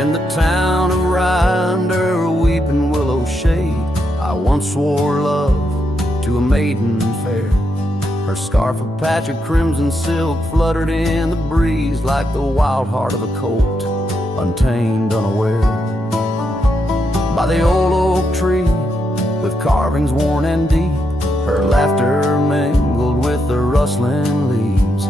In the town of Rye, under a weeping willow shade, I once swore love to a maiden fair. Her scarf, a patch of crimson silk, fluttered in the breeze like the wild heart of a colt, untamed, unaware. By the old oak tree, with carvings worn and deep, her laughter mingled with the rustling leaves,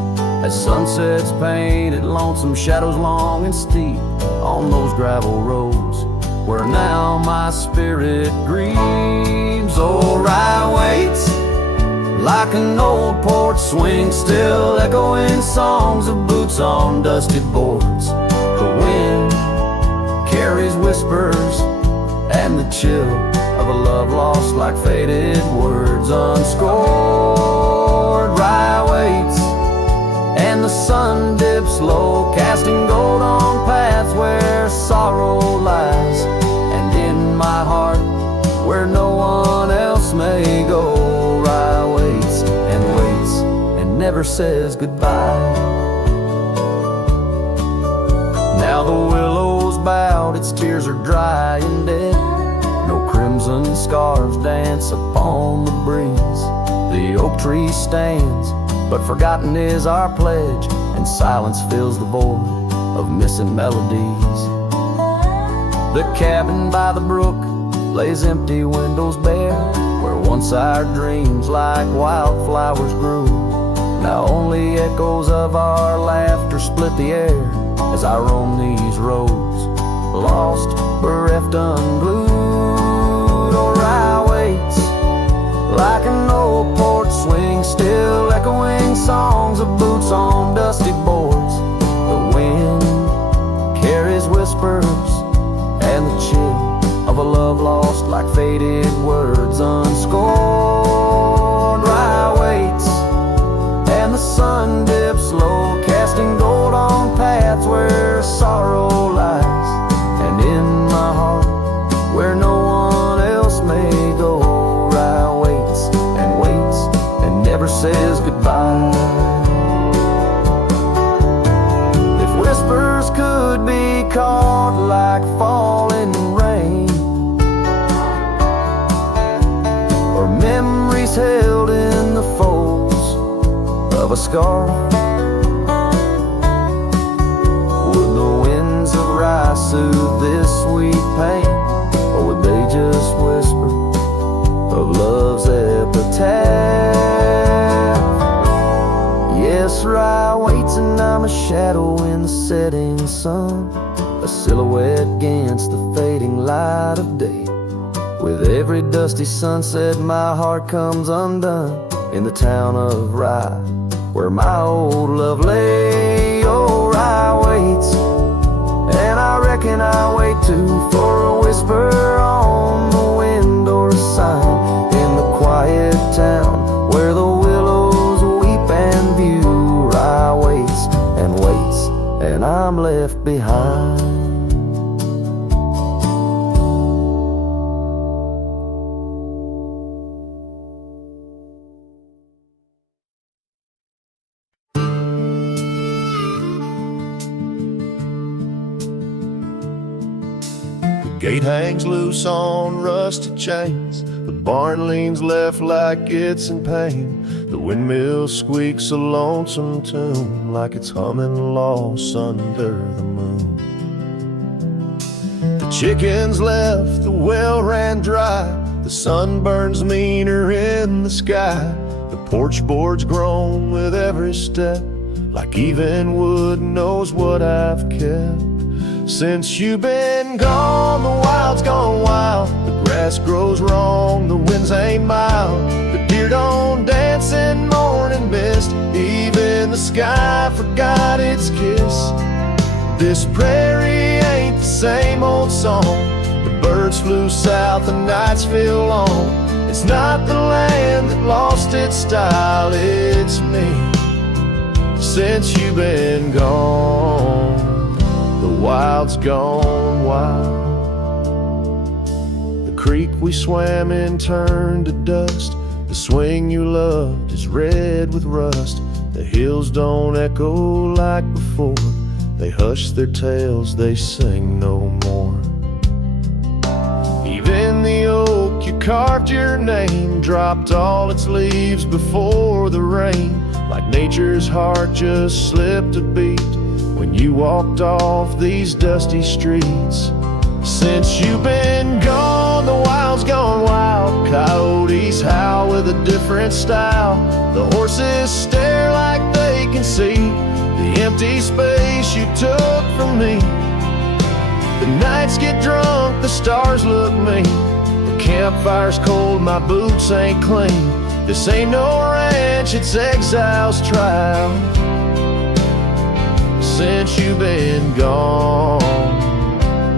as sunsets painted lonesome shadows long and steep on those gravel roads where now my spirit grieves. Oh, Rye waits like an old porch swing, still echoing songs of boots on dusty boards. The wind carries whispers and the chill of a love lost like faded words unscored. Rye waits and the sun dips low, casting gold on paths where sorrow lies, and in my heart where no one else may go. Rye waits and never says goodbye. Now the willow's bowed, its tears are dry and dead. No crimson scarves dance upon the breeze. The oak tree stands, but forgotten is our pledge, and silence fills the void of missing melodies. The cabin by the brook lays empty, windows bare, where once our dreams like wildflowers grew. Now only echoes of our laughter split the air as I roam these roads, lost, bereft, unglued. Oh, Rye waits like an old porch swing, still echoing songs of boots on dusty boards. The wind carries whispers and the chill of a love lost like faded words unscored. Rye waits and the sun dips low, casting gold on paths where sorrow lies, and in my heart where no one else may go. Rye waits and never says goodbye. If whispers could be caught like falling rain, or memories held in the folds of a scarf, would the winds of Rye soothe this sweet pain, or would they just whisper of love's epitaph? Yes, Rye waits and I'm a shadow in the setting sun, a silhouette against the fading light of day. With every dusty sunset my heart comes undone in the town of Rye, where my old love lay. Oh, Rye waits, and I reckon I wait too, for a whisper on the wind or a sign in the quiet town where the willows weep and view. Rye waits, and I'm left behind. Gate hangs loose on rusted chains, the barn leans left like it's in pain. The windmill squeaks a lonesome tune, like it's humming lost under the moon. The chickens left, the well ran dry, the sun burns meaner in the sky. The porch board's grown with every step, like even wood knows what I've kept. Since you've been gone, the wild's gone wild. The grass grows wrong, the winds ain't mild. The deer don't dance in morning mist, even the sky forgot its kiss. This prairie ain't the same old song. The birds flew south, the nights feel long. It's not the land that lost its style, it's me. Since you've been gone, the wild's gone wild. The creek we swam in turned to dust. The swing you loved is red with rust. The hills don't echo like before. They hush their tales, they sing no more. Even the oak you carved your name dropped all its leaves before the rain, like nature's heart just slipped a beat when you walked off these dusty streets. Since you've been gone, the wild's gone wild. Coyotes howl with a different style. The horses stare like they can see the empty space you took from me. The nights get drunk, the stars look mean. The campfire's cold, my boots ain't clean. This ain't no ranch, it's exile's trial. Since you've been gone,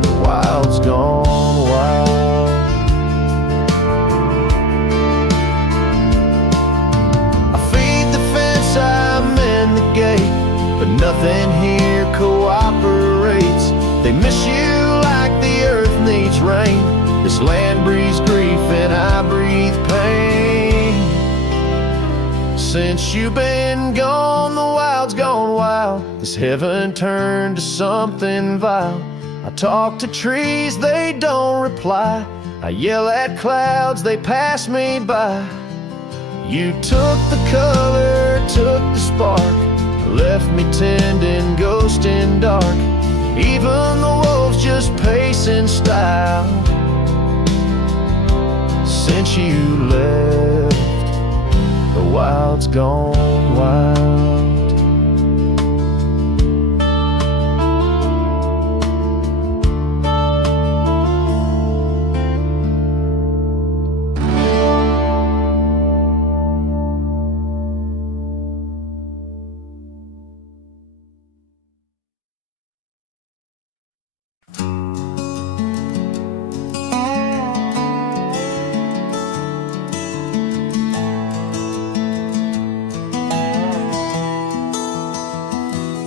the wild's gone wild. I feed the fence, I'm in the gate, but nothing here cooperates. They miss you like the earth needs rain. This land breathes grief and I breathe pain. Since you've been gone, the wild's gone wild. This heaven turned to something vile. I talk to trees, they don't reply. I yell at clouds, they pass me by. You took the color, took the spark, left me tending, ghosting dark. Even the wolves just pace in style. Since you left, the wild's gone wild.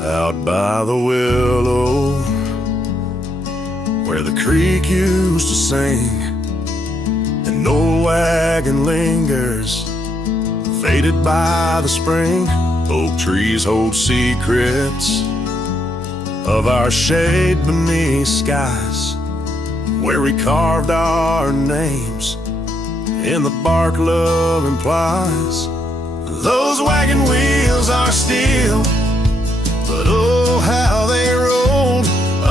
Out by the willow, where the creek used to sing, an old wagon lingers, faded by the spring. Oak trees hold secrets of our shade beneath skies, where we carved our names in the bark love implies. Those wagon wheels are steel, but oh, how they rolled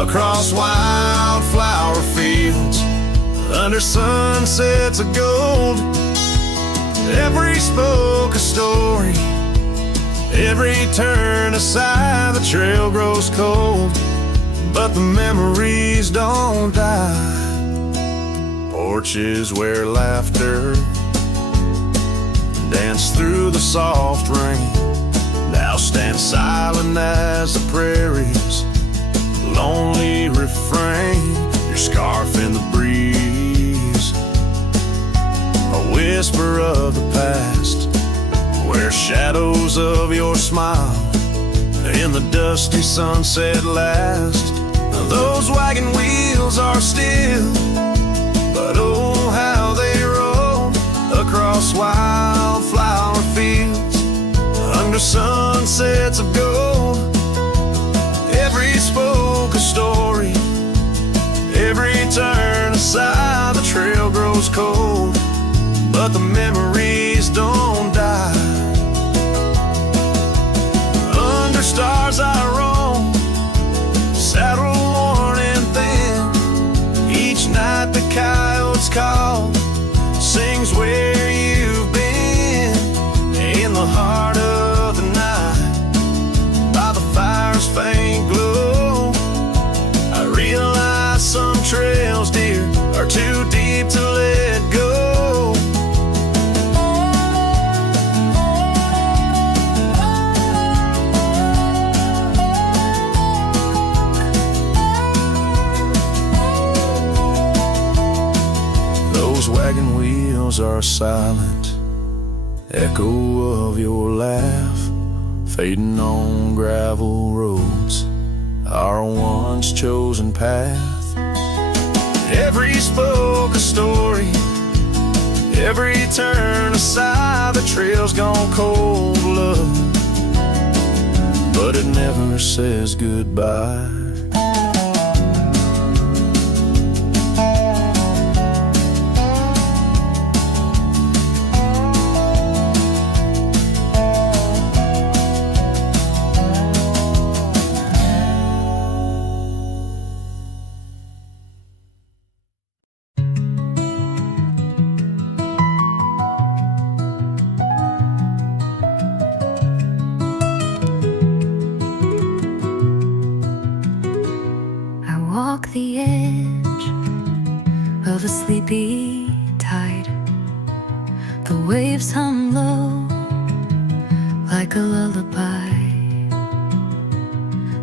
across wildflower fields under sunsets of gold. Every spoke a story, every turn aside, the trail grows cold, but the memories don't die. Porches where laughter danced through the soft rain now stand silent as the prairie's lonely refrain. Your scarf in the breeze, a whisper of the past, where shadows of your smile in the dusty sunset last. Those wagon wheels are still, but oh, how they roll across wildflower fields under sunsets of gold. Every spoke a story, every turn aside, the trail grows cold, but the memories don't die. Under stars I roam, saddle worn and thin. Each night the coyotes call, sings where you've been. In the heart of the night, by the fire's faint glow, I realize some trails, dear, are too deep to let go. Those wagon wheels are silent, echo of your laugh, fading on gravel roads, our once chosen path. Every spoke a story, every turn aside, the trail's gone cold, love, but it never says goodbye. The edge of a sleepy tide, the waves hum low like a lullaby.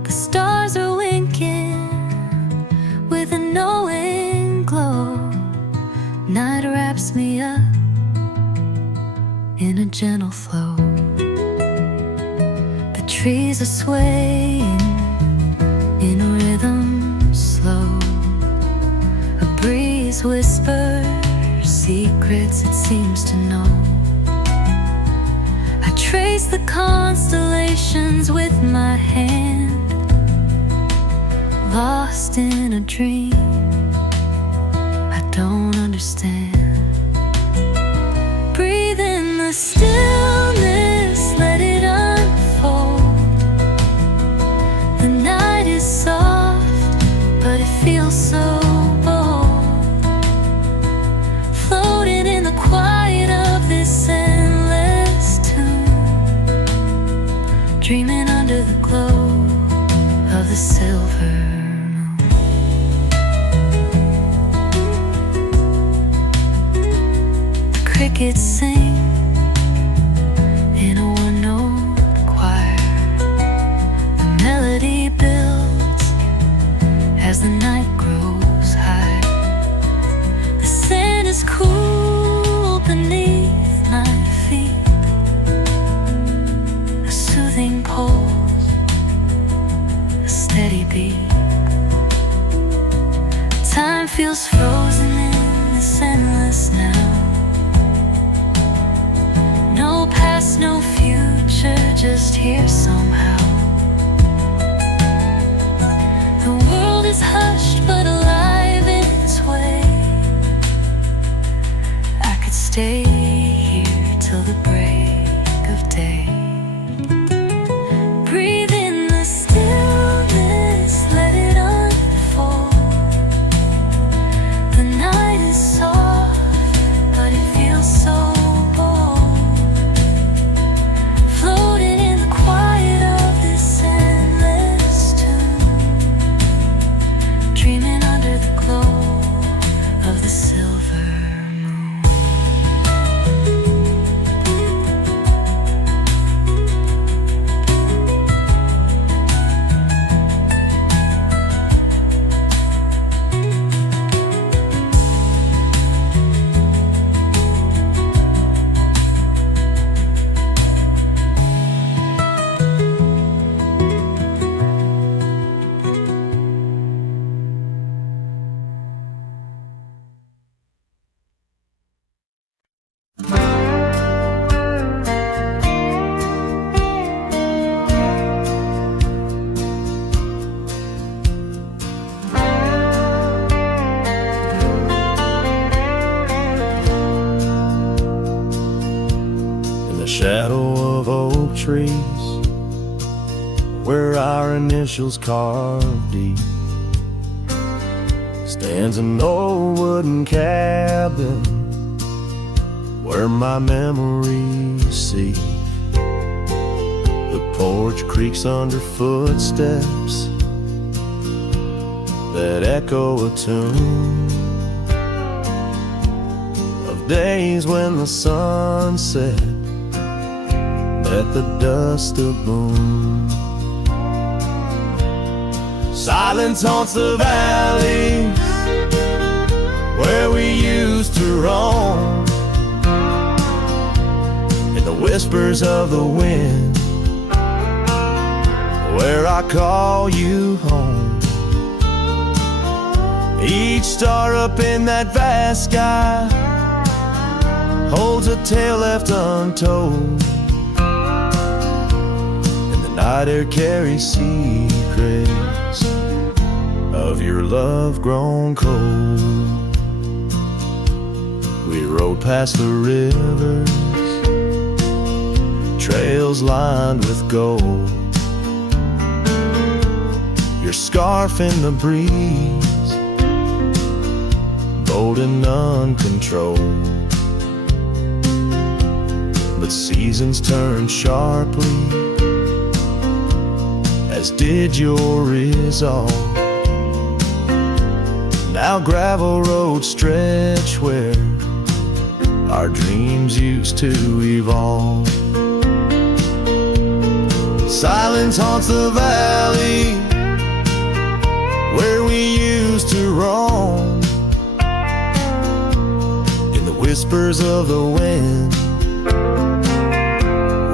The stars are winking with a knowing glow. Night wraps me up in a gentle flow. The trees are swaying in a rhythm slow. A breeze whispers secrets it seems to know. I trace the constellations with my hand, lost in a dream I don't understand. Breathe in the stillness, let it unfold. The night is soft, but it feels so bold, floating in the quiet of this endless tune, dreaming under the glow of the silver moon. The crickets sing in a one-note choir. The melody builds as the night grows high. The sand is cool beneath my feet, a soothing pulse, a steady beat. Time feels frozen in this endless now. No past, no future, just here somehow. The world is hushed but alive in its way. I could stay here till the break of day. Breathe in the stillness, let it unfold. The night is soft, but it feels so bold, floating in the quiet of this endless tune, dreaming under the glow of the silver moon. Shadow of oak trees, where our initials carved deep, stands an old wooden cabin where my memories see. The porch creaks under footsteps that echo a tune of days when the sun set at the dust of moon. Silence haunts the valleys where we used to roam, in the whispers of the wind where I call you home. Each star up in that vast sky holds a tale left untold. night air carries secrets of your love grown cold. We rode past the rivers, trails lined with gold. Your scarf in the breeze, bold and uncontrolled. But seasons turn sharply, as did your resolve. Now gravel roads stretch where our dreams used to evolve. Silence haunts the valley where we used to roam. In the whispers of the wind,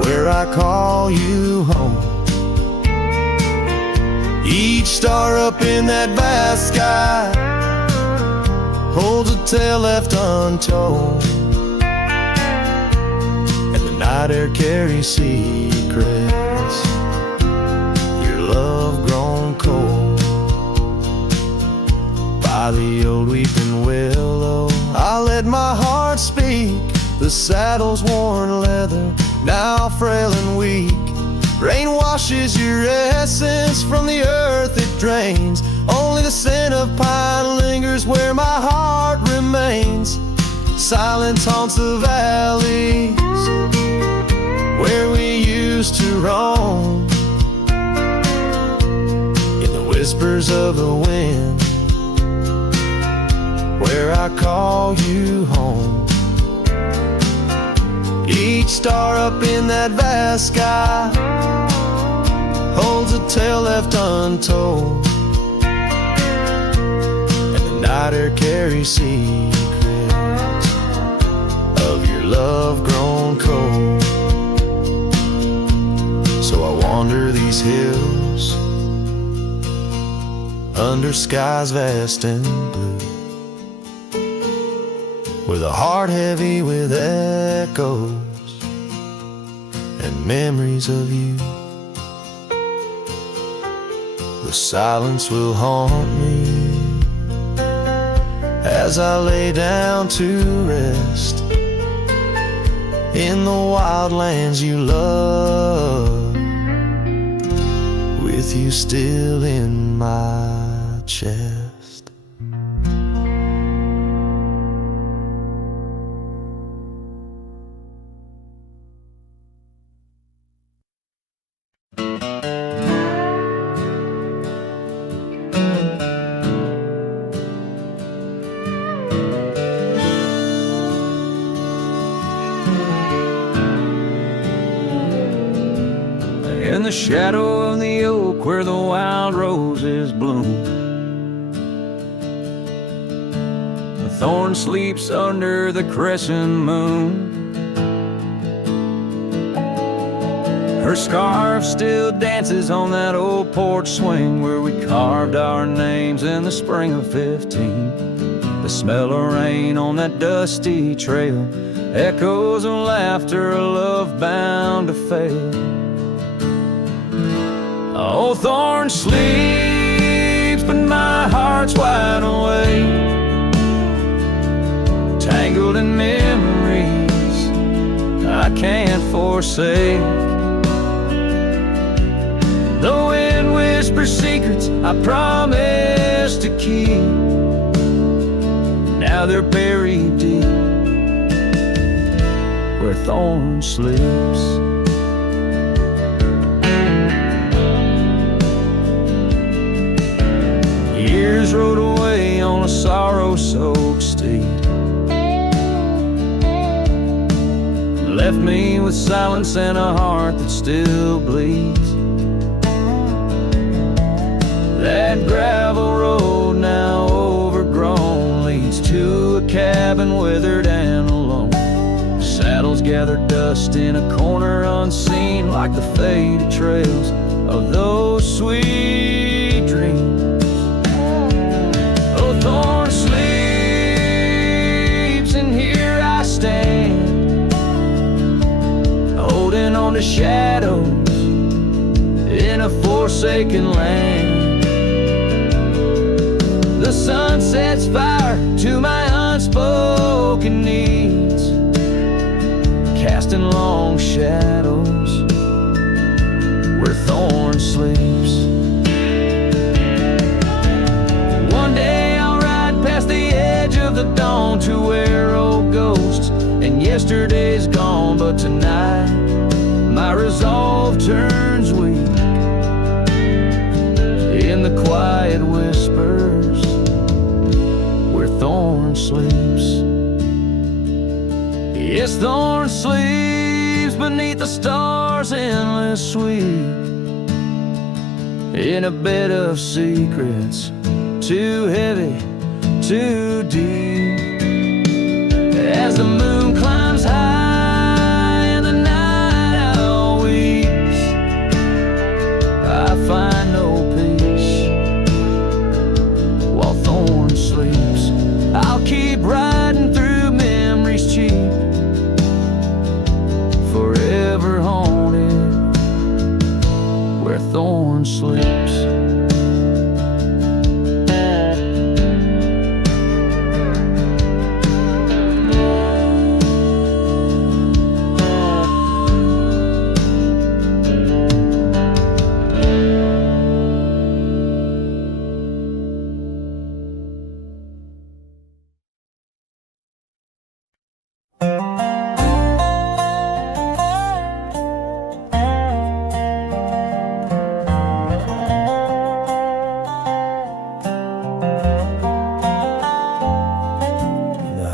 where I call you home. Each star up in that vast sky holds a tale left untold, and the night air carries secrets, your love grown cold. By the old weeping willow, I let my heart speak. The saddle's worn leather, now frail and weak. Rain washes your essence from the earth it drains. Only the scent of pine lingers where my heart remains. Silence haunts the valleys where we used to roam. In the whispers of the wind, where I call you home. Each star up in that vast sky holds a tale left untold, and the night air carries secrets of your love grown cold. So I wander these hills under skies vast and blue, with a heart heavy with echoes and memories of you. The silence will haunt me as I lay down to rest in the wild lands you love, with you still in my chest. In the shadow of the oak where the wild roses bloom, the thorn sleeps under the crescent moon. Her scarf still dances on that old porch swing where we carved our names in the spring of 15. The smell of rain on that dusty trail, echoes of laughter, a love bound to fail. Old thorn sleeps, but my heart's wide awake, tangled in memories I can't forsake. The wind whispers secrets I promised to keep, now they're buried deep where thorn sleeps. Years rode away on a sorrow-soaked steed, left me with silence and a heart that still bleeds. That gravel road, now overgrown, leads to a cabin withered and alone. Saddles gather dust in a corner unseen, like the faded trails of those sweet dreams. Thorn sleeps, and here I stand, holding on to shadows forsaken land. The sun sets fire to my unspoken needs, casting long shadows where thorn sleeps. One day I'll ride past the edge of the dawn to where old ghosts and yesterday's gone, but tonight my resolve turns weak in the quiet whispers where Thorn sleeps. Yes, Thorn sleeps beneath the stars' endless sweep, in a bed of secrets too heavy, too deep. As the moon climbs high and the night owl weeps, I find no peace while Thorn sleeps. I'll keep riding through memories cheap, forever haunted where Thorn sleeps.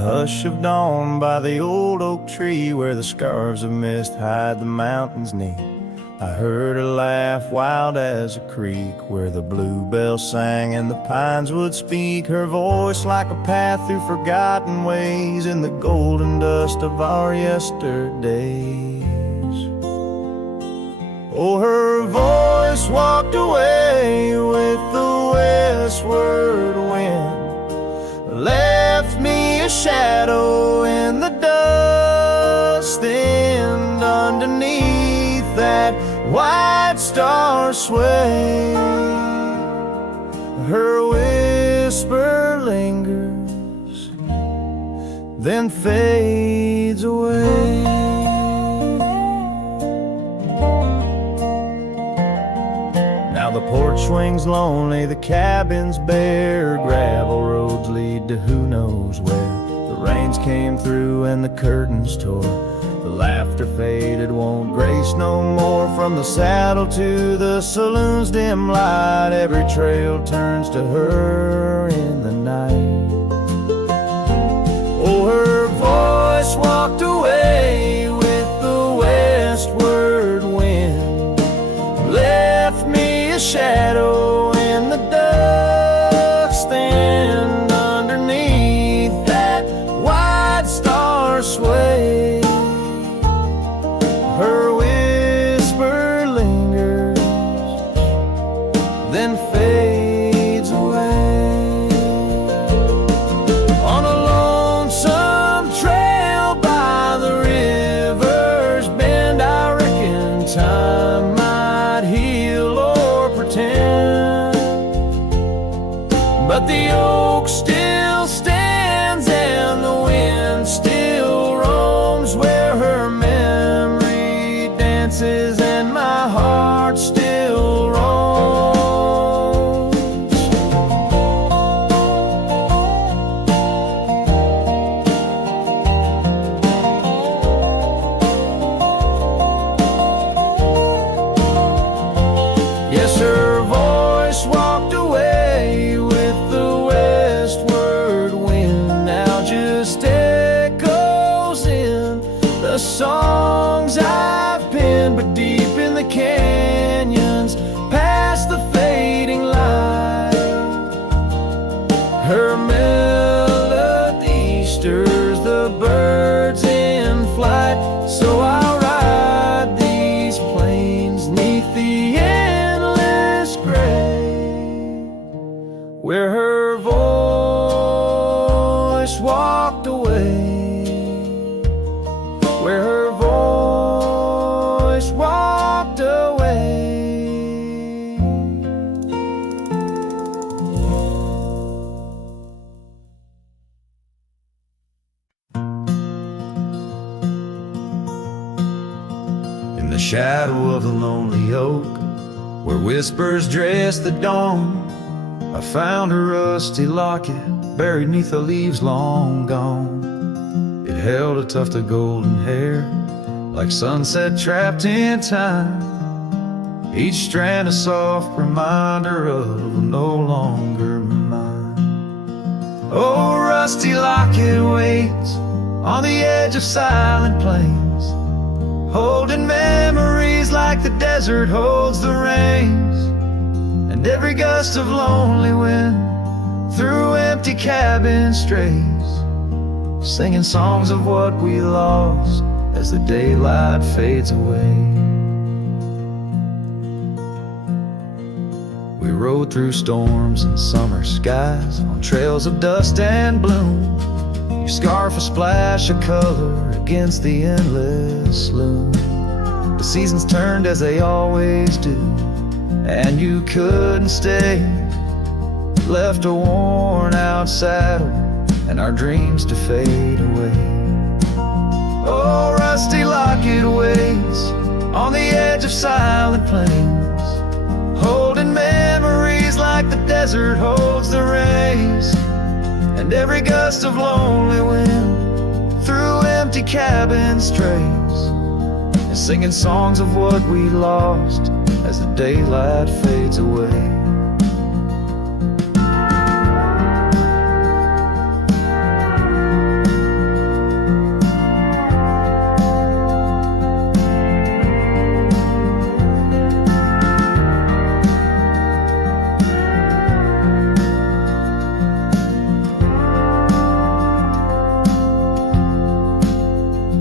Hush of dawn by the old oak tree, where the scarves of mist hide the mountains neath. I heard her laugh wild as a creek, where the bluebell sang and the pines would speak. Her voice like a path through forgotten ways, in the golden dust of our yesterdays. Oh, her voice walked away with the westward wind, left me a shadow in the dust, and underneath that white star sway, her whisper lingers, then fades away. Now the porch swings lonely, the cabin's bare, gravel roads lead to who knows where. The rains came through and the curtains tore, the laughter faded, won't grace no more. From the saddle to the saloon's dim light, every trail turns to her in the night. Oh, her voice walked away with the westward wind, left me a shadow in the dust, and underneath that white star sway, her whisper lingers, then fades away. On a lonesome trail by the river's bend, I reckon time might heal or pretend, but the oak still stands and the wind still roams where her memory dances and my heart still roams. Yes, her voice walked away with the westward wind, now just echoes in the songs I've penned. But deep in the canyons, past the fading light, her melody stirs the birds in flight. So I'll ride these plains neath the endless gray, where her voice walked away, where her voice walked away. shadow of the lonely oak, where whispers dress the dawn, I found a rusty locket buried neath the leaves long gone. It held a tuft of golden hair, like sunset trapped in time, each strand a soft reminder of no longer mine. Oh, rusty locket waits on the edge of silent plains, holding memories like the desert holds the rains, and every gust of lonely wind through empty cabins strays, singing songs of what we lost as the daylight fades away. We rode through storms and summer skies on trails of dust and bloom, your scarf a splash of color against the endless loom. The seasons turned as they always do, and you couldn't stay, left a worn out saddle and our dreams to fade away. Oh, rusty locket waits on the edge of silent plains, holding memories like the desert holds the rays, and every gust of lonely wind through empty cabin strays, and singing songs of what we lost as the daylight fades away.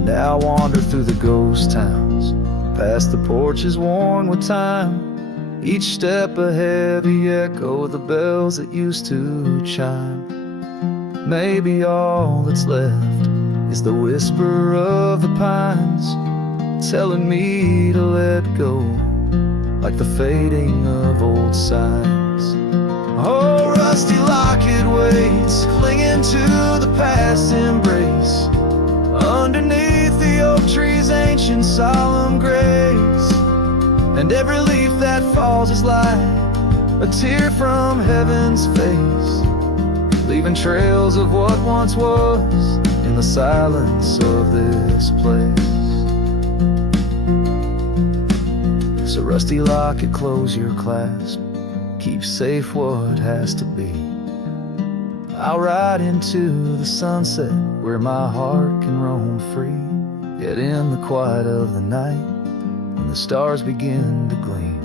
Now I wander through the ghost towns, past the porches worn with time, each step a heavy echo of the bells that used to chime. Maybe all that's left is the whisper of the pines, telling me to let go, like the fading of old signs. Oh, rusty locket waits, clinging to the past embrace, underneath the oak tree's ancient solemn grace, and every leaf that falls is like a tear from heaven's face, leaving trails of what once was in the silence of this place. So rusty locket, close your clasp, keep safe what has to be. I'll ride into the sunset where my heart can roam free, yet in the quiet of the night, when the stars begin to gleam,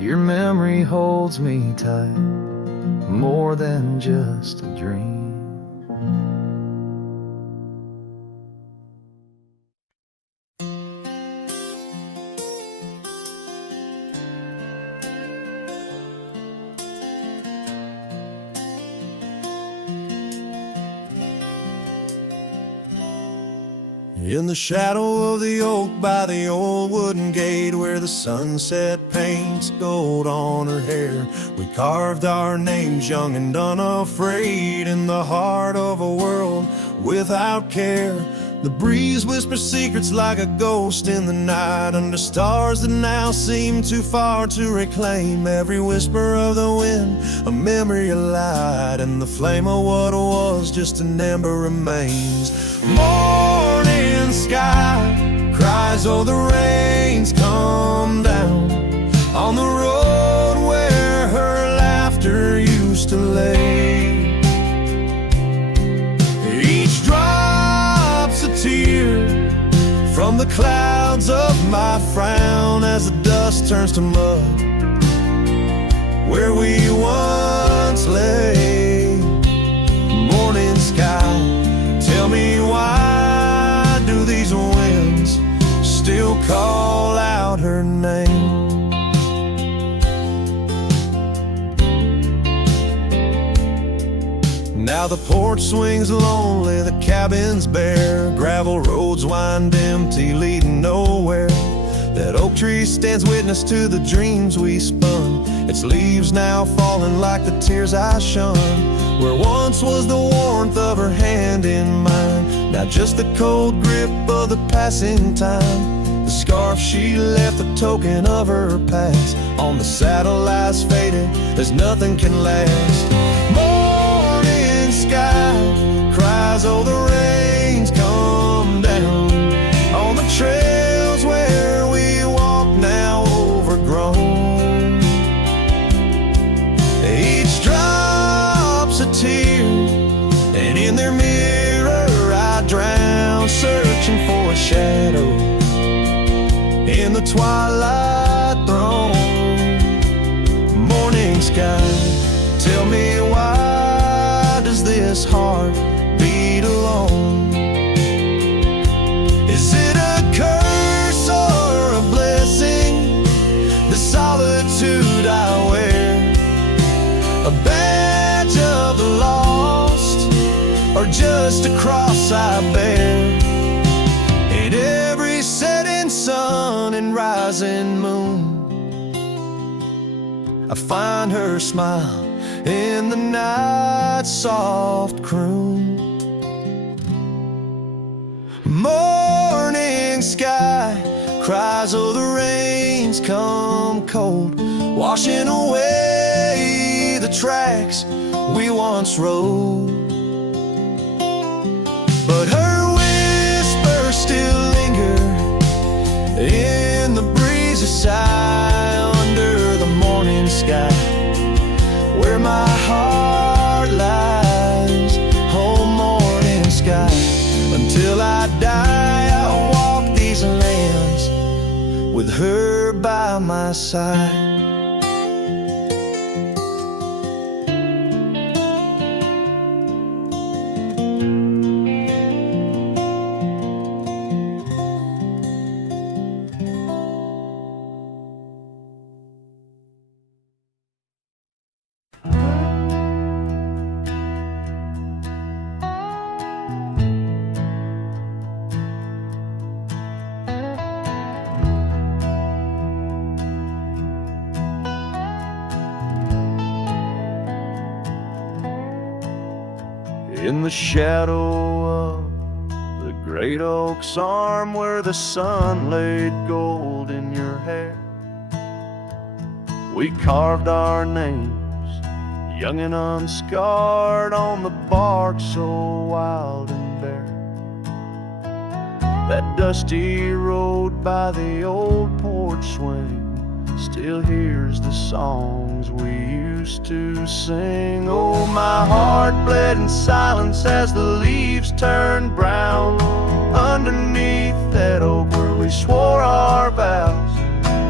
your memory holds me tight, more than just a dream. In the shadow of the oak by the old wooden gate, where the sunset paints gold on her hair, we carved our names young and unafraid in the heart of a world without care. The breeze whispers secrets like a ghost in the night, under stars that now seem too far to reclaim. Every whisper of the wind, a memory of light, and the flame of what was just an ember remains. Morning sky cries, oh, the rain's come down on the road where her laughter used to lay. Each drop's a tear from the clouds of my frown, as the dust turns to mud where we once lay. Morning sky, tell me, why do these winds still call out her name? Now the porch swings lonely, the cabin's bare, gravel roads wind empty, leading nowhere. That oak tree stands witness to the dreams we spun, its leaves now falling like the tears I shun. Where once was the warmth of her hand in mine, now just the cold grip of the passing time. The scarf she left, the token of her past. On the saddle lies faded as nothing can last. Morning sky cries, oh the rains come down on the trails where we walk now overgrown. Each drop's a tear, and in their mirror I drown, searching for a shadow in the twilight throne. Morning sky, tell me why does this heart beat alone? Is it a curse or a blessing, the solitude I wear? A badge of the lost, or just a cross I bear? In every setting sun and rising moon, I find her smile in the night's soft croon. Morning sky cries, oh the rains come cold, washing away the tracks we once rode. But her whispers still linger in the breezy sigh under the morning sky, where my heart lies. Oh morning sky, until I die I'll walk these lands with her by my side. In the shadow of the great oak's arm, where the sun laid gold in your hair, we carved our names, young and unscarred, on the bark so wild and bare. That dusty road by the old porch swing still hears the songs we used to sing. Oh, my heart bled in silence as the leaves turned brown underneath that oak where we swore our vows.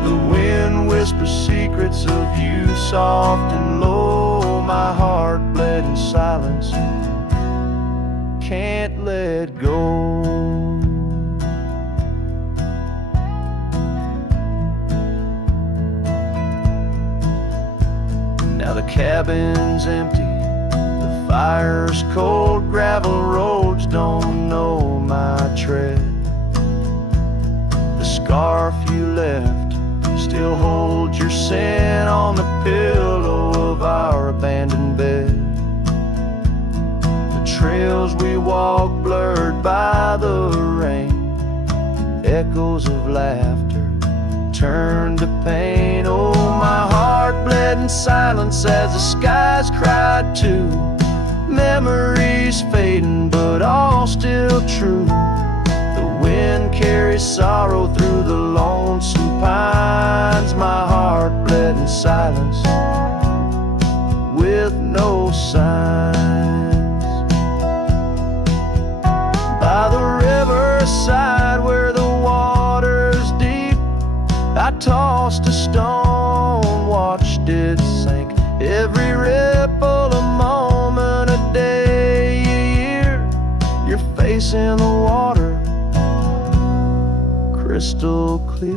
The wind whispers secrets of you soft and low. My heart bled in silence, can't let go. Now the cabin's empty, the fire's cold, gravel roads don't know my tread. The scarf you left still holds your scent on the pillow of our abandoned bed. The trails we walk blurred by the rain, echoes of laughter turned to pain. Oh, my heart bled in silence as the skies cried too. Memories fading, but all still true. The wind carries sorrow through the lonesome pines. My heart bled in silence with no signs. By the riverside where the water's deep, I tossed a stone, watched it sink. Every ripple a moment, a day, a year. Your face in the water, crystal clear.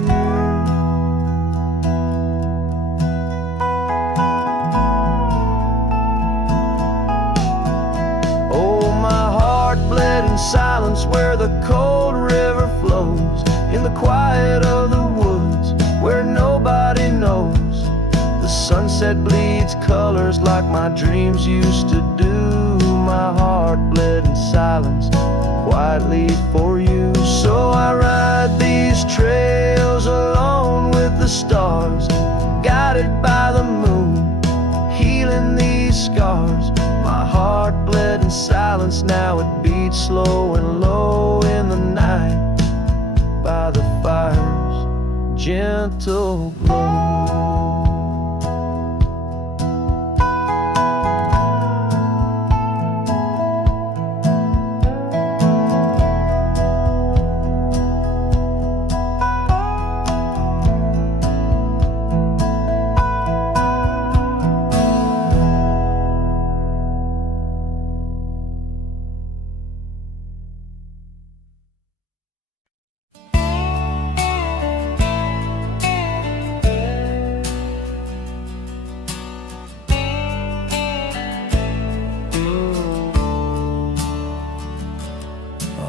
Oh, my heart bled in silence where the cold river flows, in the quiet of the woods where nobody knows. The sunset bleeds colors like my dreams used to do. My heart bled in silence quietly for you. So I ride these trails alone with the stars, guided by the moon, healing these scars. My heart bled in silence, now it beats slow and low in the night by the fire's gentle glow.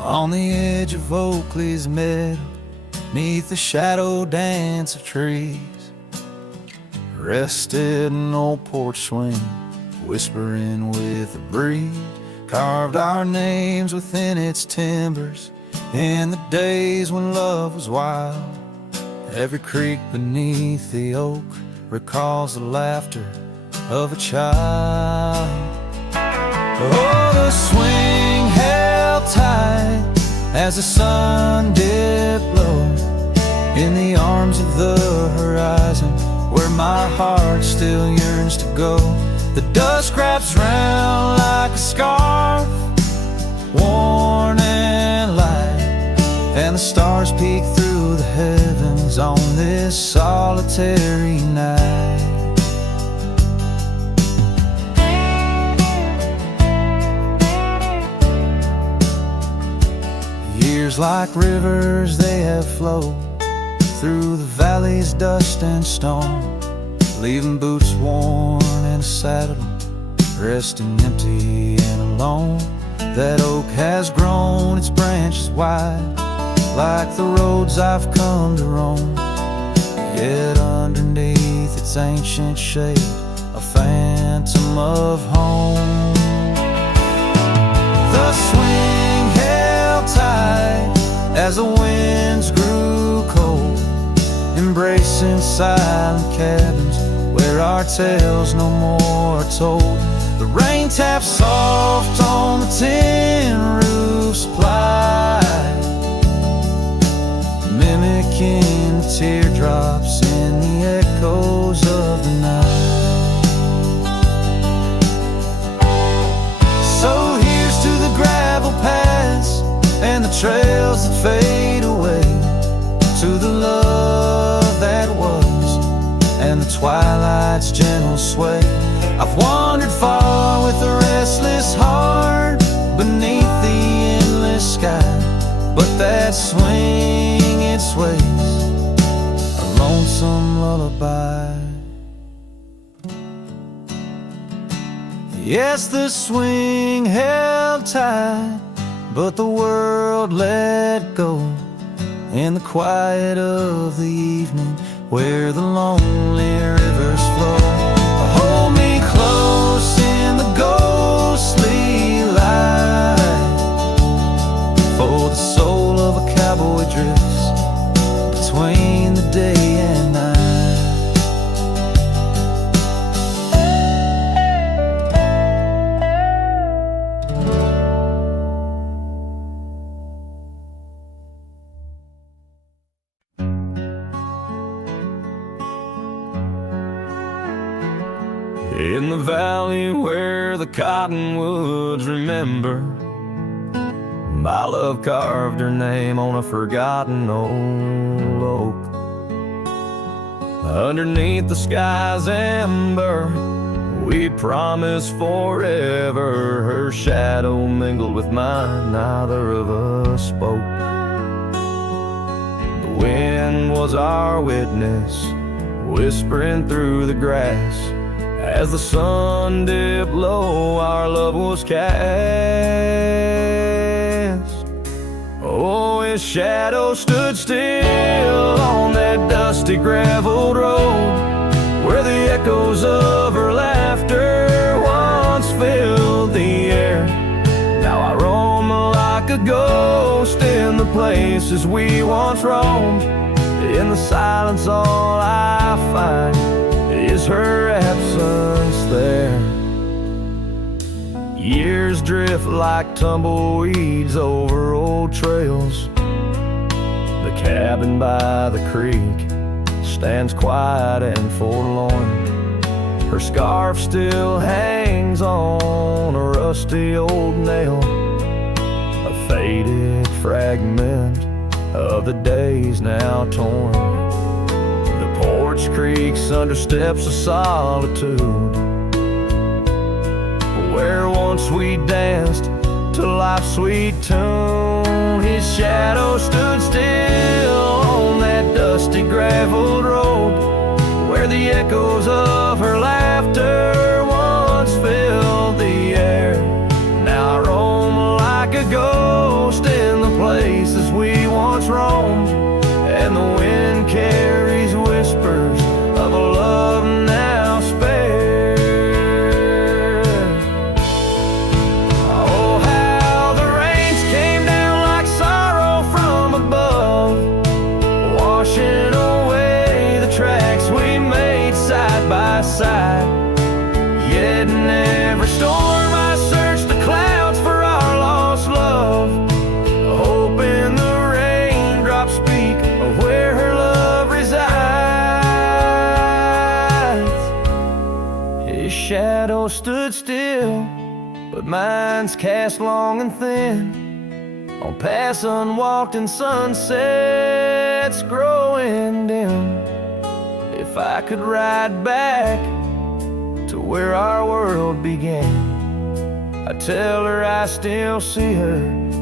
On the edge of Oakley's meadow, neath the shadow dance of trees, rested an old porch swing, whispering with the breeze. Carved our names within its timbers in the days when love was wild. Every creek beneath the oak recalls the laughter of a child. Oh, the swing held tight as the sun dipped low in the arms of the horizon, where my heart still yearns to go. The dust wraps round like a scarf, worn and light, and the stars peek through the heavens on this solitary night. Years like rivers they have flowed through the valley's dust and stone, leaving boots worn and a saddle, resting empty and alone. That oak has grown its branches wide, like the roads I've come to roam. Yet underneath its ancient shade, a phantom of home. The swing held tight as the winds grew cold, embracing silent cabins where our tales no more are told. The rain taps soft on the tin roof's plight, mimicking the teardrops in the echoes of the night. So here's to the gravel paths and the trails that fade away, to the love that was and the twilight's gentle sway. I've wandered far with a restless heart beneath the endless sky, but that swing it sways, a lonesome lullaby. Yes, the swing held tight, but the world let go in the quiet of the evening, where the lonely rivers flow. Hold me close in the ghostly light, for the soul of a cowboy drifts between the day and night. In the valley where the cottonwoods remember, my love carved her name on a forgotten old oak. Underneath the sky's ember, we promised forever. Her shadow mingled with mine, neither of us spoke. The wind was our witness, whispering through the grass. As the sun dipped low, our love was cast. Oh, his shadow stood still on that dusty graveled road, where the echoes of her laughter once filled the air. Now I roam like a ghost in the places we once roamed. In the silence all I find is her absence there. Years drift like tumbleweeds over old trails. The cabin by the creek stands quiet and forlorn. Her scarf still hangs on a rusty old nail, a faded fragment of the days now torn. The porch creaks under steps of solitude, where once we danced to life's sweet tune. His shadow stood still on that dusty graveled road, where the echoes of her laughter once filled the air. Now I roam like a ghost in the places we once roamed, and the wind carries whispers of a love now spared. Oh, how the rains came down like sorrow from above, washing away the tracks we made side by side. Yet in every storm I search the clouds for our lost love, hoping the raindrops speak of where her love resides. His shadow stood still, but mine's cast long and thin on paths unwalked and sunsets growing dim. If I could ride back to where our world began, I'd tell her I still see her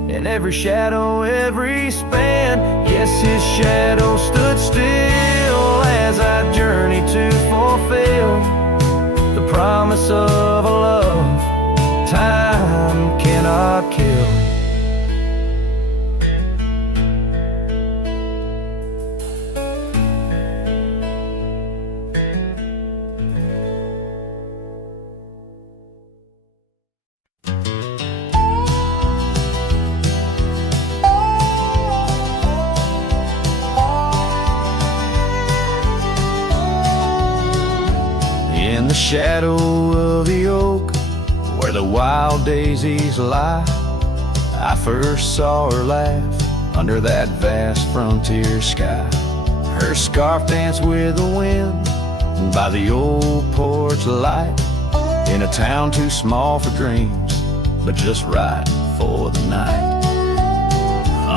in every shadow, every span. Yes, his shadow stood still as I journeyed to fulfill the promise of a love time cannot kill. In the shadow of the oak, where the wild daisies lie, I first saw her laugh under that vast frontier sky. Her scarf danced with the wind by the old porch light, in a town too small for dreams, but just right for the night.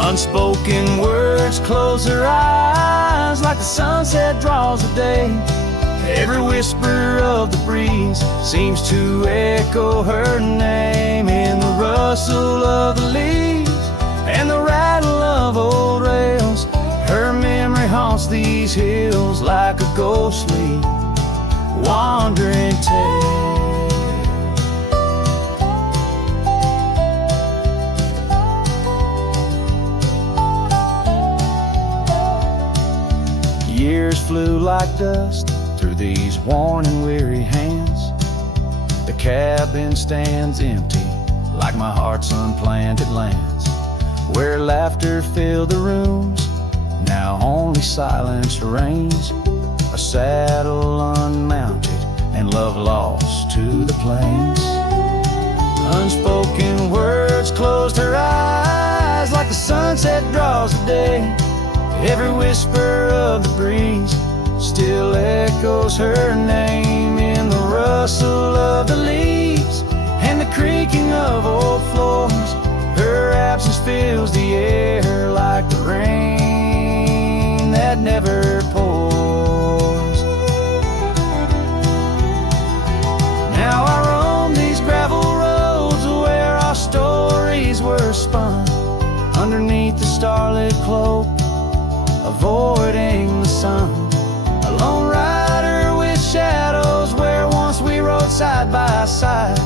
Unspoken words close her eyes like the sunset draws the day. Every whisper of the breeze seems to echo her name in the rustle of the leaves and the rattle of old rails. Her memory haunts these hills like a ghostly, wandering tale. Years flew like dust through these worn and weary hands. The cabin stands empty like my heart's unplanted lands, where laughter filled the rooms, now only silence reigns. A saddle unmounted and love lost to the plains. Unspoken words closed her eyes like the sunset draws the day. Every whisper of the breeze still echoes her name in the rustle of the leaves and the creaking of old floors. Her absence fills the air like the rain that never pours. Now I roam these gravel roads where our stories were spun, underneath the starlit cloak, avoiding the sun. A lone rider with shadows where once we rode side by side,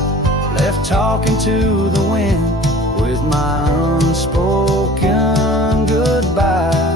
left talking to the wind with my unspoken goodbyes.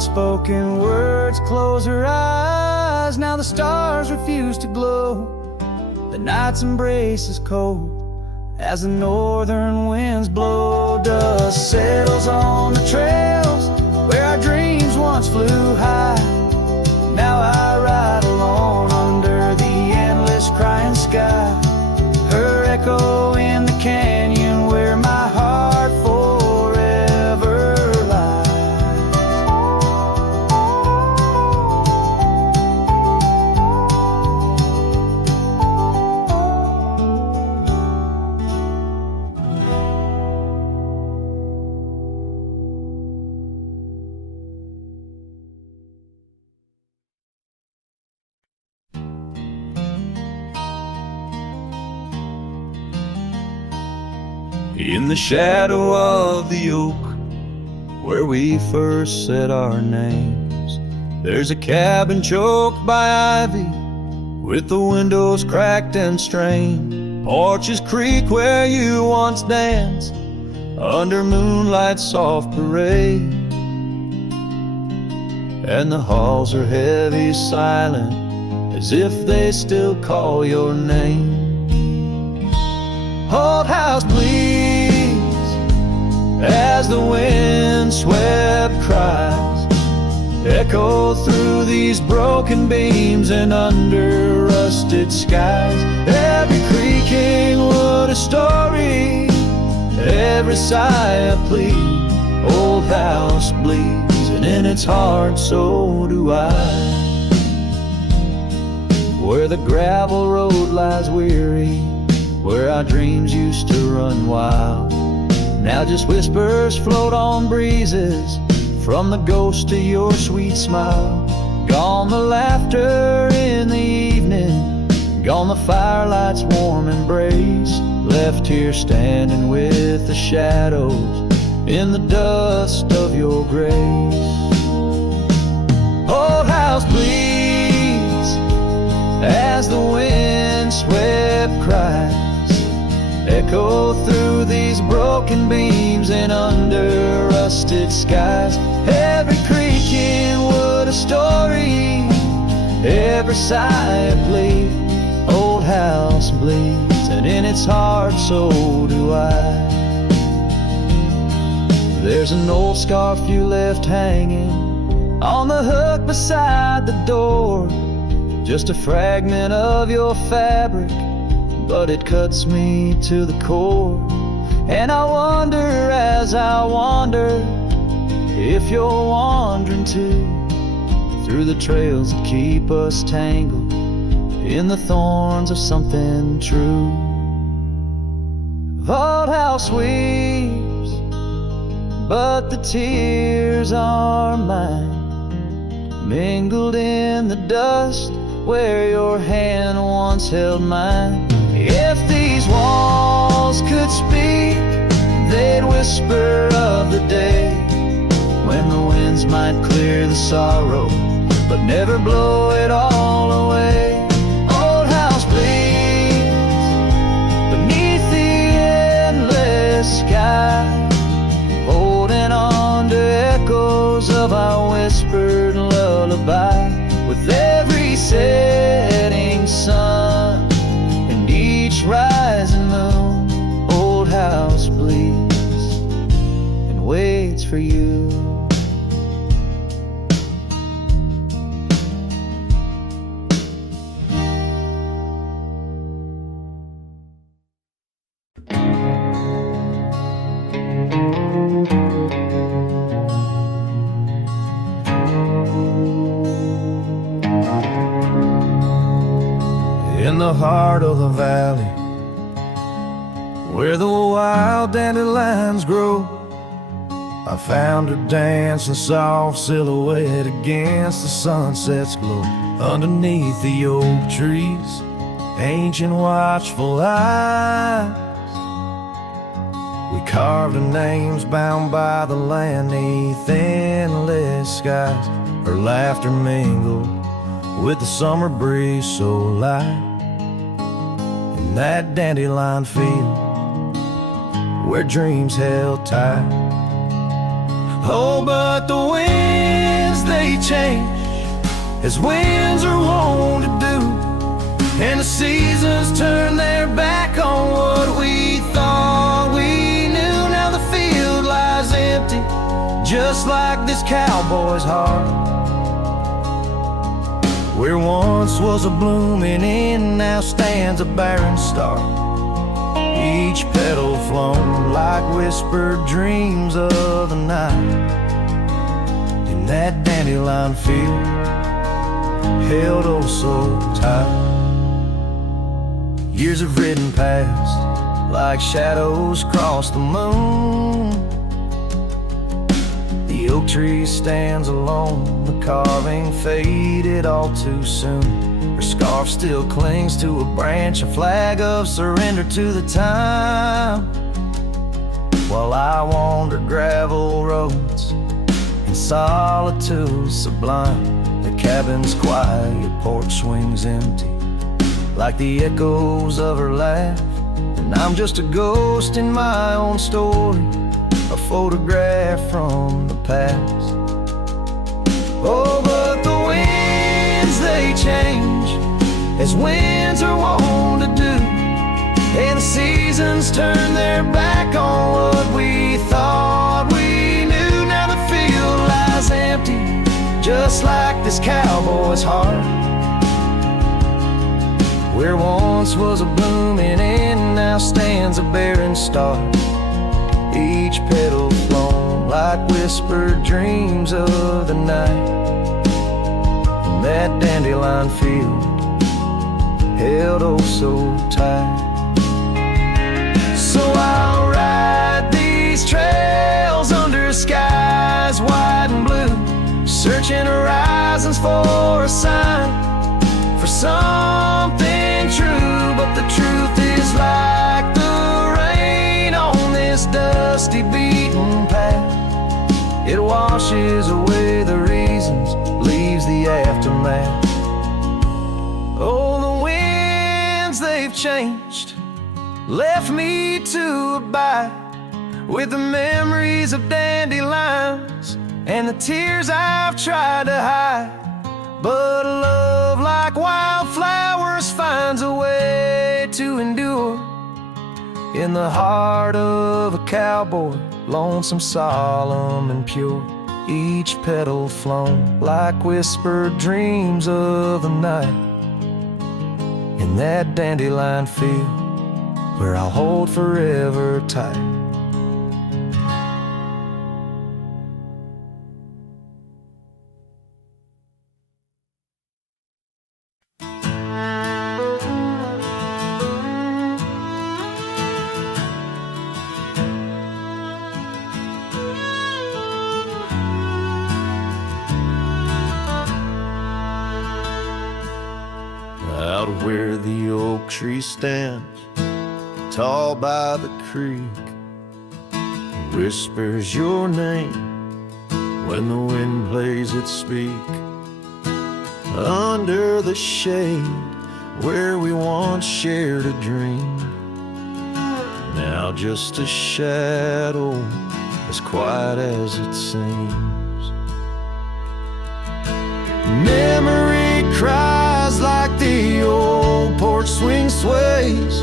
unspoken words close her eyes. Now the stars refuse to glow. The night's embrace is cold as the northern winds blow. Dust settles on the trails where our dreams once flew high. Now I ride alone under the endless crying sky. Her echo in the canyon where my heart forever lies. In the shadow of the oak where we first said our names, there's a cabin choked by ivy with the windows cracked and strained. Porches creak where you once danced under moonlight's soft parade, and the halls are heavy, silent, as if they still call your name. Old house bleeds as the wind-swept cries echo through these broken beams and under rusted skies. Every creaking wood a story, every sigh a plea. Old house bleeds, and in its heart so do I. Where the gravel road lies weary, where our dreams used to run wild, now just whispers float on breezes from the ghost of your sweet smile. Gone the laughter in the evening, gone the firelight's warm embrace, left here standing with the shadows in the dust of your grace. Old house bleeds as the wind swept cries echo through these broken beams and under rusted skies. Every creaking wood a story, every sigh a plea. Old house bleeds, and in its heart so do I. There's an old scarf you left hanging on the hook beside the door, just a fragment of your fabric, but it cuts me to the core. And I wonder as I wander if you're wandering too, through the trails that keep us tangled in the thorns of something true. Old house weeps, but the tears are mine, mingled in the dust where your hand once held mine. If these walls could speak, they'd whisper of the day when the winds might clear the sorrow, but never blow it all away. Old house bleeds beneath the endless sky, holding on to echoes of our whispered lullaby. With every setting sun and each rising moon, old house bleeds and waits for you. In the heart of the valley, where the wild dandelions grow, I found her dancing soft silhouette against the sunset's glow. Underneath the oak trees, ancient watchful eyes, we carved her names bound by the land 'neath endless skies. Her laughter mingled with the summer breeze so light, in that dandelion field where dreams held tight. Oh, but the winds change, as winds are wont to do, and the seasons turn their back on what we thought we knew. Now the field lies empty, just like this cowboy's heart. Where once was a blooming inn, now stands a barren star. Each petal flown like whispered dreams of the night. In that dandelion field, held oh so tight. Years have ridden past like shadows cross the moon. The oak tree stands alone, the carving faded all too soon. Her scarf still clings to a branch, a flag of surrender to the time. While I wander gravel roads in solitude sublime, the cabin's quiet, porch swings empty like the echoes of her laugh. And I'm just a ghost in my own story, a photograph from the past. Oh, but the winds, they change, as winds are wont to do, and the seasons turn their back on what we thought we knew. Now the field lies empty, just like this cowboy's heart. Where once was a blooming inn, now stands a barren star. Each petal flown like whispered dreams of the night. In that dandelion field, held oh so tight. So I'll ride these trails under skies wide and blue, searching horizons for a sign, for something true. But the truth is like the rain on this dusty beaten path. It washes away the reasons, leaves the aftermath. Oh, the winds, they've changed, left me to abide with the memories of dandelions and the tears I've tried to hide. But a love like wildflowers finds a way to endure in the heart of a cowboy, lonesome, solemn, and pure. Each petal flown like whispered dreams of the night. In that dandelion field, where I'll hold forever tight. Out where the oak tree stands, tall by the creek, whispers your name when the wind plays it speak. Under the shade where we once shared a dream, now just a shadow as quiet as it seems. Memory cries like the old porch swing sways,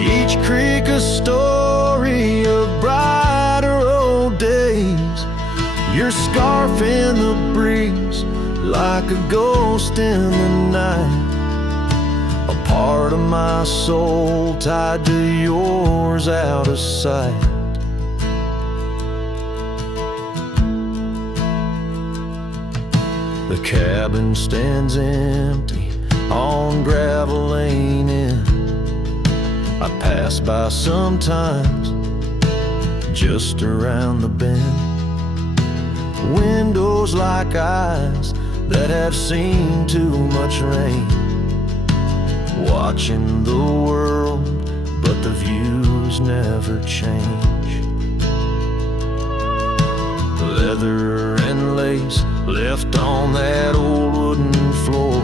each creak a story of brighter old days. Your scarf in the breeze like a ghost in the night, a part of my soul tied to yours out of sight. The cabin stands empty on gravel lane in. I pass by sometimes just around the bend. Windows like eyes that have seen too much rain, watching the world, but the views never change. Leather and lace left on that old wooden floor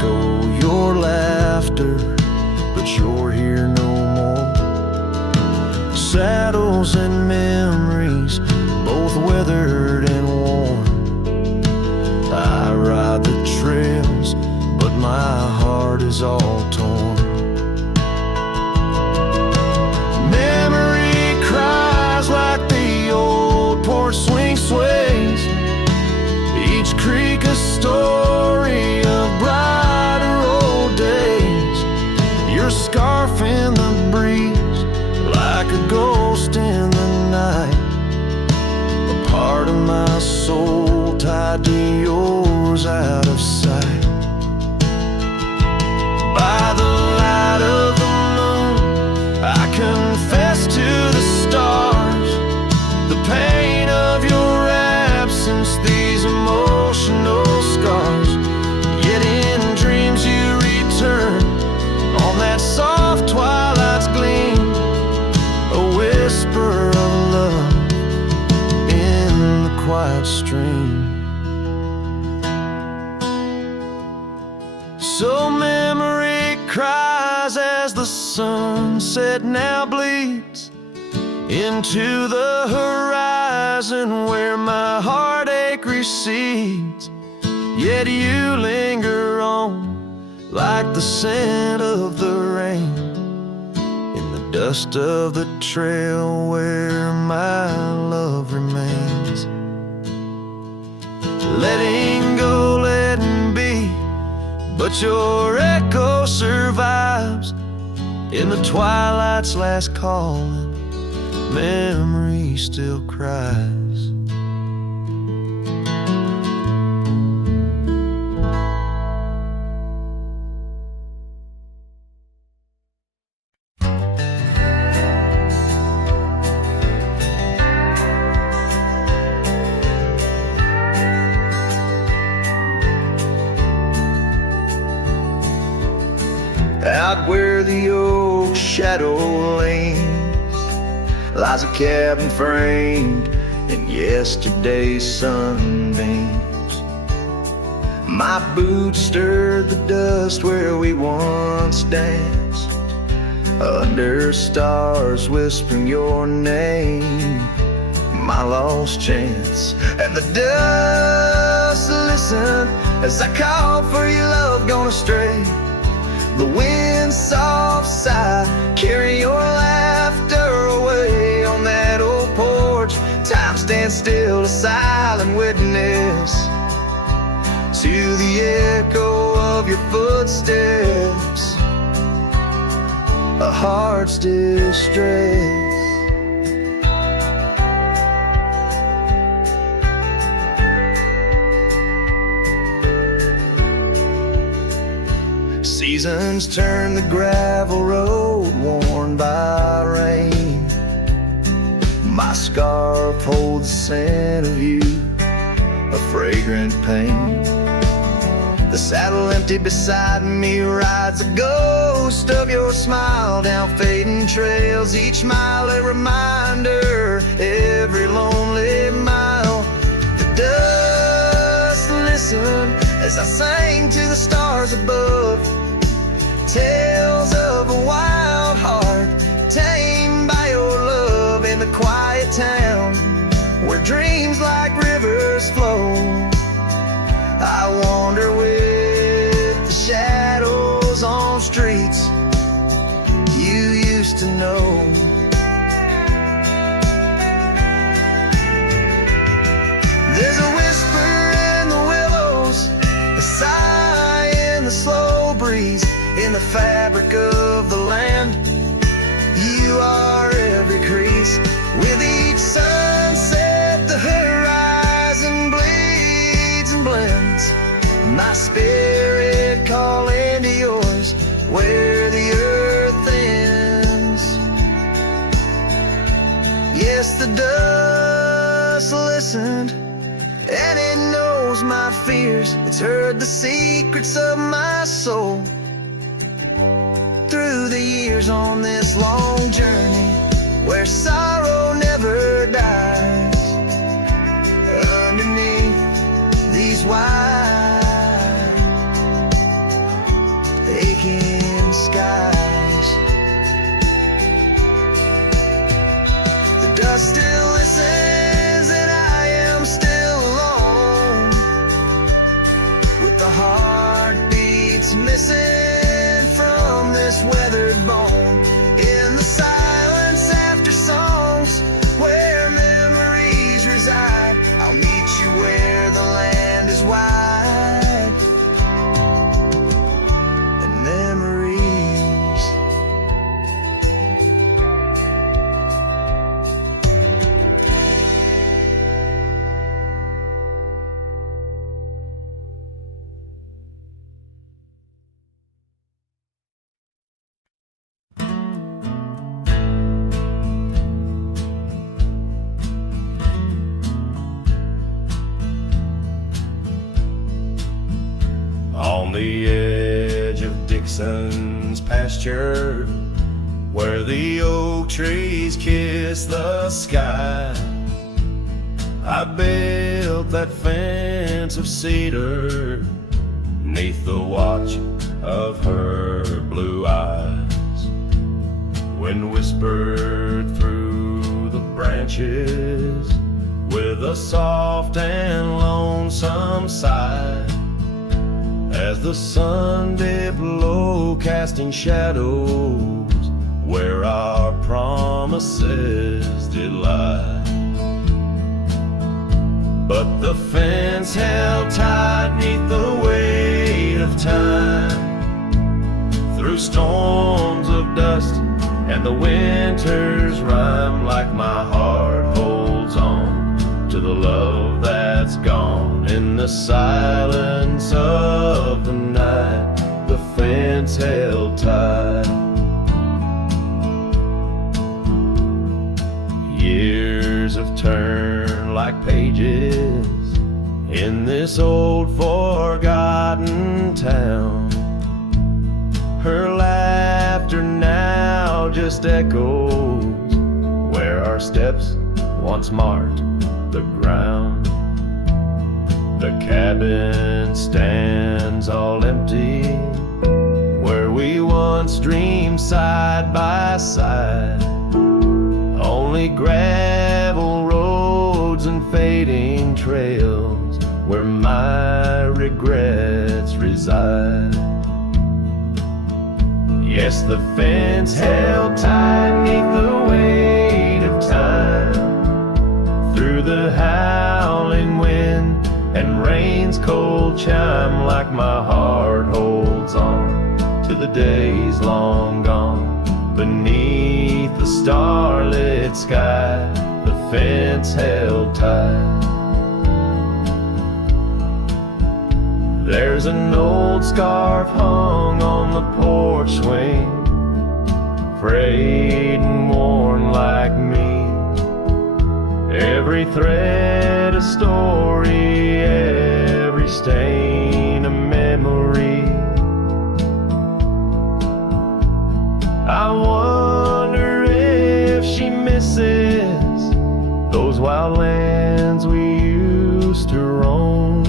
echo your laughter, but you're here no more. Saddles and memories, both weathered and worn, beside me, yours out of sight. By the light of the moon, I confess to the stars the pain of your absence, these emotional scars. Yet in dreams you return on that soft twilight's gleam, a whisper of love in the quiet stream. So memory cries as the sunset now bleeds into the horizon where my heartache recedes. Yet you linger on like the scent of the rain in the dust of the trail where my love remains. Letting go, letting be, but your echo survives in the twilight's last calling. Memory still cries. Out where the oak shadow leans lies a cabin framed in yesterday's sunbeams. My boots stirred the dust where we once danced, under stars whispering your name, my lost chance. And the dust listen as I call for your love gone astray. The wind's soft sigh carry your laughter away. On that old porch, time stands still, a silent witness to the echo of your footsteps, a heart's distress. Seasons turn the gravel road worn by rain. My scarf holds the scent of you, a fragrant pain. The saddle empty beside me rides a ghost of your smile down fading trails. Each mile a reminder, every lonely mile. The dust listen as I sang to the stars above, tales of a wild heart tamed by your love. In the quiet town where dreams like rivers flow, I wander with the shadows on streets you used to know. There's a whisper in the willows, a sigh in the slow breeze, in the fabric of the land. You are every crease. With each sunset the horizon bleeds and blends, my spirit calling to yours where the earth ends. Yes, the dust listened and it knows my fears. It's heard the secrets of my soul through the years on this long journey where sorrow never dies. Underneath these wide aching skies, the dust still listens and I am still alone, with the heartbeats missing from this weathered bone. In the silence after song, On the edge of Dixon's pasture, where the oak trees kiss the sky, I built that fence of cedar 'neath the watch of her blue eyes. Wind whispered through the branches with a soft and lonesome sigh, as the sun dipped low, casting shadows where our promises did lie. But the fence held tight 'neath the weight of time, through storms of dust and the winter's rime, like my heart holds on to the love that's gone. In the silence of the night, the fence held tight. Years have turned like pages in this old forgotten town. Her laughter now just echoes where our steps once marked the ground. The cabin stands all empty where we once dreamed side by side. Only gravel roads and fading trails where my regrets reside. Yes, the fence held tight 'neath the weight of time, through the howling wind and rain's cold chime, like my heart holds on to the days long gone. Beneath the starlit sky, the fence held tight. There's an old scarf hung on the porch swing, frayed and worn like me. Every thread a story, every stain a memory. I wonder if she misses those wild lands we used to roam,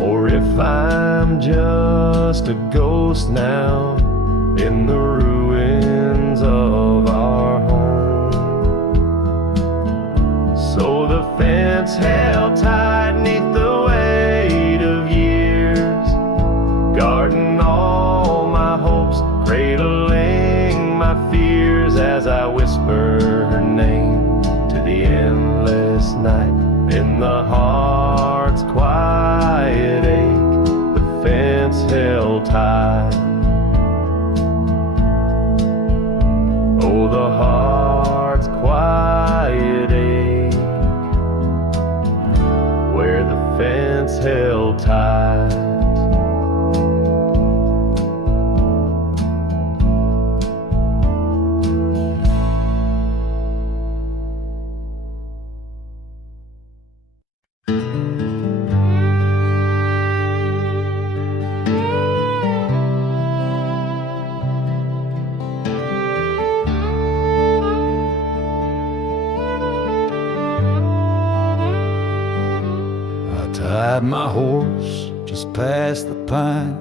or if I'm just a ghost now in the ruins of our home. So the fence held tight 'neath the weight of years, guarding all my hopes, cradling my fears, as I whisper her name to the endless night. In the heart's quiet ache, the fence held tight. Oh, the heart's quiet ache, where the fence held tight. Tied my horse just past the pine.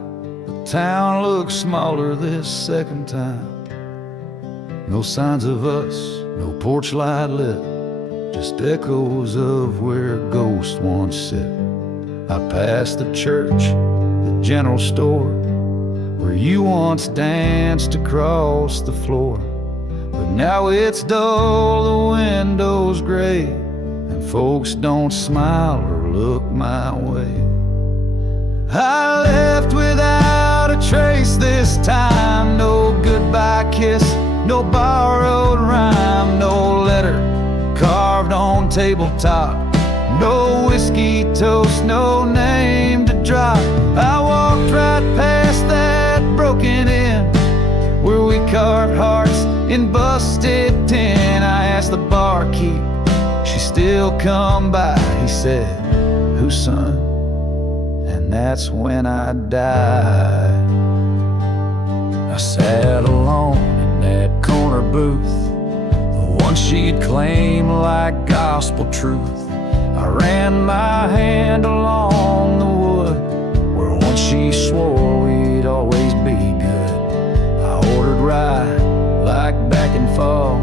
The town looks smaller this second time. No signs of us, no porch light lit, just echoes of where ghosts once sit. I passed the church, the general store, where you once danced across the floor. But now it's dull, the window's gray, and folks don't smile or look my way. I left without a trace this time. No goodbye kiss, no borrowed rhyme, no letter carved on tabletop, no whiskey toast, no name to drop. I walked right past that broken inn where we carved hearts in busted tin. I asked the barkeep, she still come by. He said, whose son? And and that's when I died. I sat alone in that corner booth, the one she'd claim like gospel truth. I ran my hand along the wood where once she swore we'd always be good. I ordered rye like back in fall,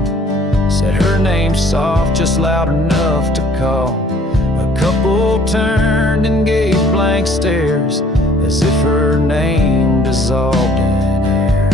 said her name soft, just loud enough to call. A couple turned and gave blank stares as if her name dissolved in air.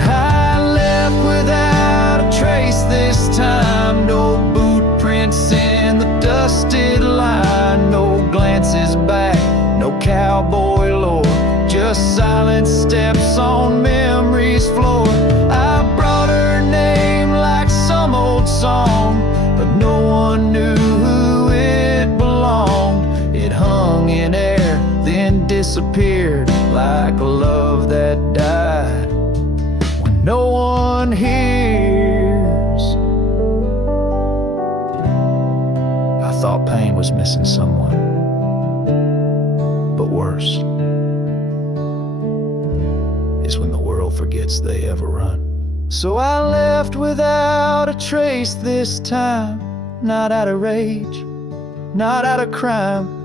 I left without a trace this time, no boot prints in the dusted line, no glances back, no cowboy lore, just silent steps on memory's floor. I brought her name like some old song, but no one knew who it belonged. It hung in air, then disappeared like a love that died when no one hears. I thought pain was missing someone, but worse is when the world forgets they ever run. So I left without a trace this time, not out of rage, not out of crime,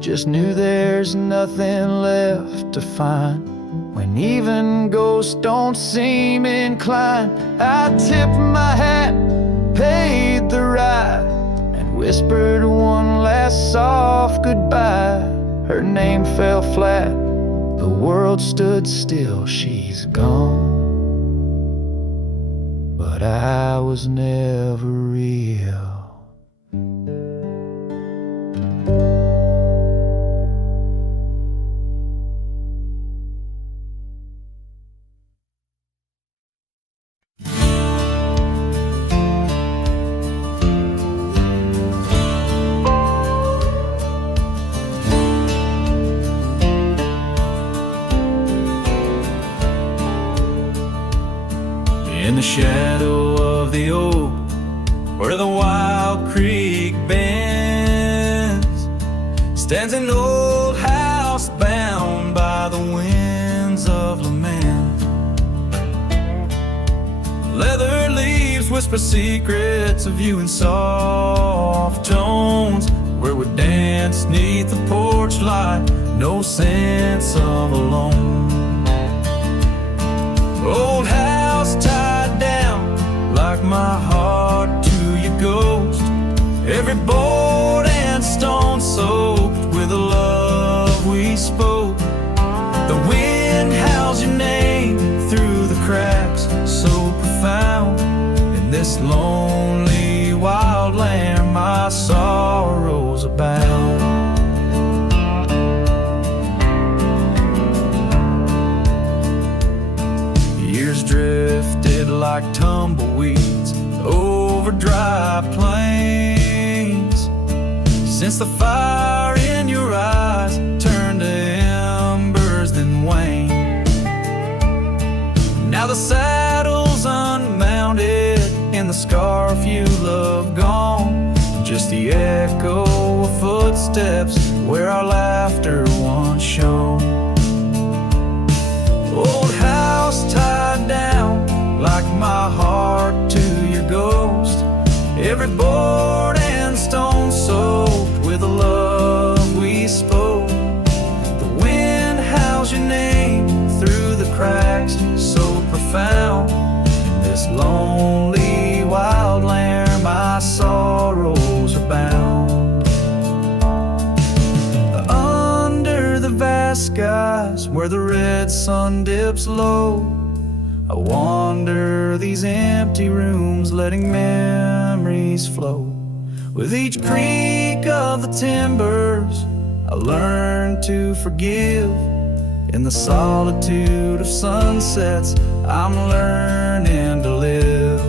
just knew there's nothing left to find. When even ghosts don't seem inclined, I tipped my hat, paid the ride, and whispered one last soft goodbye. Her name fell flat, the world stood still, she's gone. But I was never real. In the shadow of the oak, where the wild creek bends, stands an old house bound by the winds of lament. Leather leaves whisper secrets of you in soft tones, where we dance neath the porch light, no sense of alone. Old house tied down like my heart to your ghost, every board and stone soaked with the love we spoke. The wind howls your name through the cracks, so profound. In this lonely wild land my sorrows abound. Years drifted like tumbleweeds over dry plains, since the fire in your eyes turned to embers then waned. Now the saddle's unmounted and the scarf you love gone, just the echo of footsteps where our laughter once shone. Old house tied down like my heart to your ghost, every board and stone soaked with the love we spoke. The wind howls your name through the cracks, so profound. In this lonely wild land my sorrows are bound. Under the vast skies where the red sun dips low, I wander these empty rooms, letting memories flow. With each creak of the timbers I learn to forgive. In the solitude of sunsets I'm learning to live.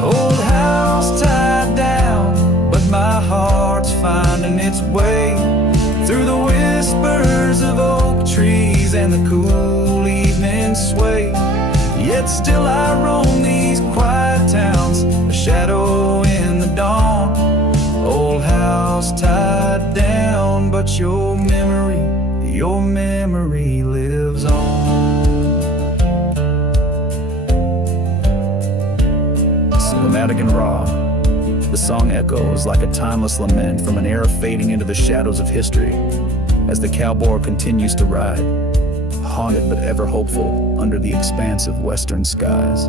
Old house tied down, but my heart's finding its way through the whispers of oak trees and the cool evening sway. Yet still I roam these quiet towns, a shadow in the dawn. Old house tied down, but your memory lives on. Cinematic and raw, the song echoes like a timeless lament from an era fading into the shadows of history as the cowboy continues to ride, haunted but ever hopeful under the expansive western skies.